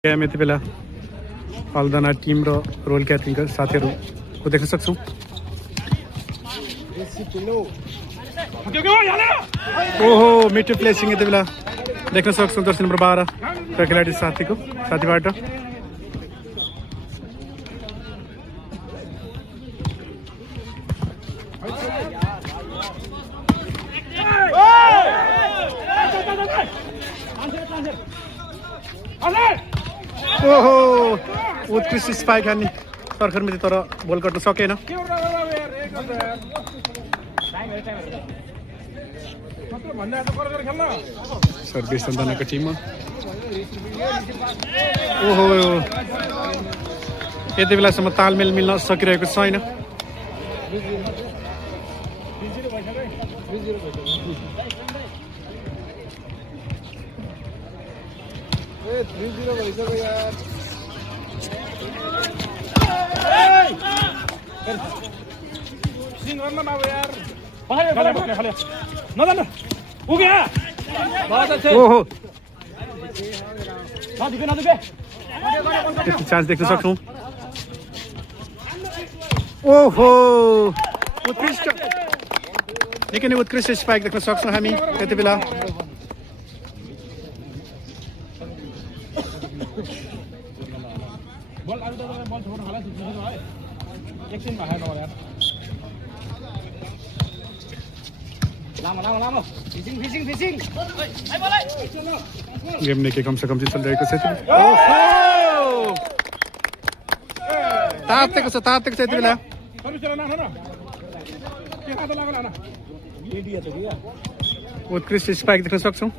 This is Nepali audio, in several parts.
हामी यति बेला हल्दना टिम र रोयल क्याथरिङका साथीहरूको देख्न सक्छौँ। ओहो मिठो प्लेसिङ यति बेला देख्न सक्छौँ। जर्सी नम्बर 12 का खेलाडी साथीबाट ओहो उत्कृष्ट स्पाइक हान्ने सर्खर मिति तर बल गर्न सकेन। सर्भिस सन्तानको टिममा ओहो यति बेलासम्म तालमेल मिल्न सकिरहेको छैन। त्यस्तो चान्स देख्न सक्छौँ। ओहो उत्कृष्ट निकै नै उत्कृष्ट स्पाइक देख्न सक्छौँ हामी यति बेला। गेम नै के कमसे कम चाहिँ चलिरहेको छ। तातेको छ यति बेला। उत्कृष्ट स्पाइक देख्न सक्छौँ।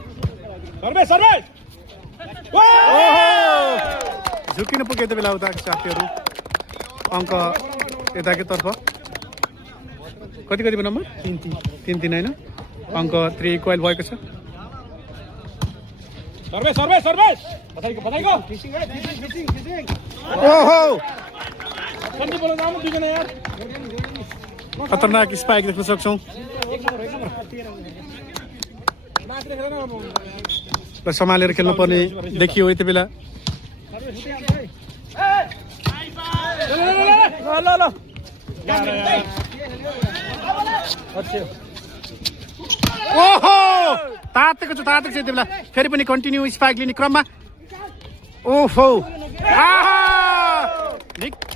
झुकिन पुग्यो यति बेला उताको साथीहरू। अङ्क यताकै तर्फ कति भयो नम्बर 3-3 होइन। अङ्क 3 इक्वल भएको छ। खतरनाक स्पाइक देख्न सक्छौँ। सम्हालेर खेल्नु पर्ने देखियो यति बेला। ओहो तातेको छ यति बेला। फेरि पनि कन्टिन्यू स्पाइक लिने क्रममा ओहो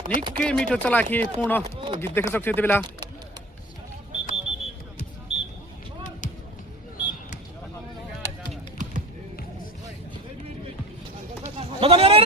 निकै मिठो चलाखी पूर्ण गीत देख्न सक्छौँ यति बेला।